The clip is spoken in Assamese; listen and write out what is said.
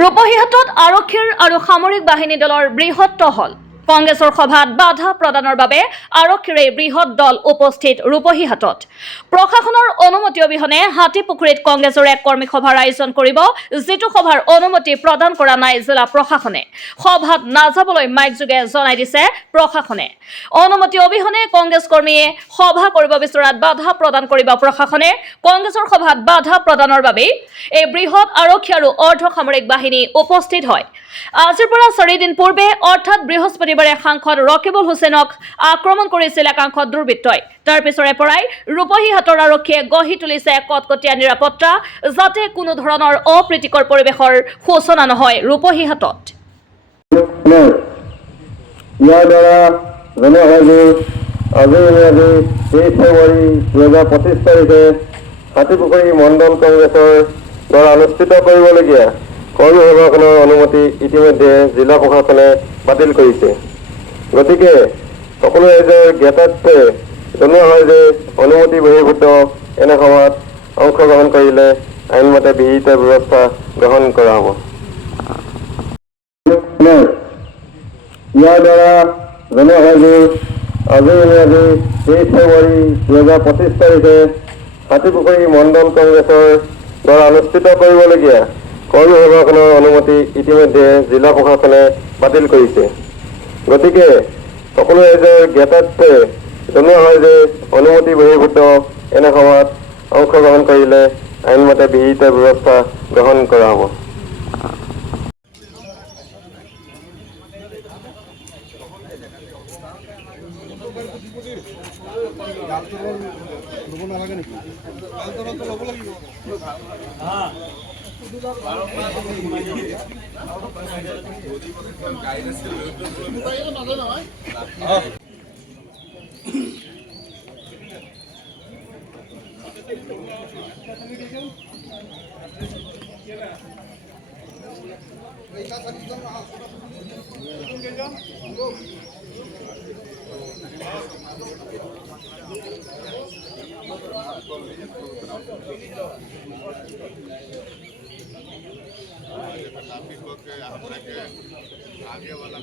ৰূপহীহাটত আৰক্ষীৰ আৰু সামৰিক বাহিনী দলৰ বৃহৎ টহল। কংগ্ৰেছৰ সভাত বাধা প্ৰদানৰ বাবে আৰক্ষীৰ এই বৃহৎ দল উপস্থিত ৰূপহীহাটত। প্ৰশাসনৰ অনুমতি অবিহনে হাতীপুখুৰীত কংগ্ৰেছৰ এক কৰ্মী সভাৰ আয়োজন কৰিব, যিটো সভাৰ অনুমতি প্ৰদান কৰা নাই জিলা প্ৰশাসনে। সভাত নাযাবলৈ মাইকযোগে জনাই দিছে প্ৰশাসনে। অনুমতি অবিহনে কংগ্ৰেছ কৰ্মীয়ে সভা কৰিব বিচৰাত বাধা প্ৰদান কৰিব প্ৰশাসনে। কংগ্ৰেছৰ সভাত বাধা প্ৰদানৰ বাবে এই বৃহৎ আৰক্ষী আৰু অৰ্ধ সামৰিক বাহিনী উপস্থিত হয়। আজিৰ পৰা 4 দিন পূৰ্বে অৰ্থাৎ বৃহস্পতিবাৰে সাংসদ ৰকিবুল হুছেইনক আক্ৰমণ কৰিছিল একাংশ দুৰ্বৃত্তই। তাৰ পিছৰে পৰাই ৰূপহীহাটৰ আৰক্ষীয়ে গঢ়ি তুলিছে কটকটীয়া নিৰাপত্তা, যাতে কোনো ধৰণৰ অপ্ৰীতিকৰ পৰিৱেশৰ সূচনা নহয় ৰূপহীহাটত। ইয়াৰ দ্বাৰা জনোৱা হয় যে আজি 23 ফেব্ৰুৱাৰী 2025 তাৰিখে হাতীপুখুৰী মণ্ডল কংগ্ৰেছৰ দ্বাৰা অনুষ্ঠিত কৰিবলগীয়া কৰ্মী সভাখনৰ অনুমতি ইতিমধ্যে জিলা প্ৰশাসনে বাতিল কৰিছে। গতিকে সকলো ৰাইজৰ জ্ঞাতাৰ্থে জনোৱা হয় যে অনুমতি বহিৰ্ভূত এনে সভাত অংশগ্ৰহণ কৰিলে আইনমতে বিহিত ব্যৱস্থা গ্ৰহণ কৰা হ'ব। ইয়াৰ দ্বাৰা জনোৱা হয় যে আজি 23 ফেব্ৰুৱাৰী 2025 তাৰিখে হাতীপুখুৰী মণ্ডল কংগ্ৰেছৰ দ্বাৰা অনুষ্ঠিত কৰিবলগীয়া কৰ্মী সভাখনৰ অনুমতি ইতিমধ্যে জিলা প্ৰশাসনে বাতিল কৰিছে। গতিকে সকলো ৰাইজৰ জ্ঞাতাৰ্থে জনোৱা হয় যে অনুমতি বহিৰ্ভূত এনে সভাত অংশগ্ৰহণ কৰিলে আইনমতে বিহিত ব্যৱস্থা গ্ৰহণ কৰা হ'ব। आगे वाला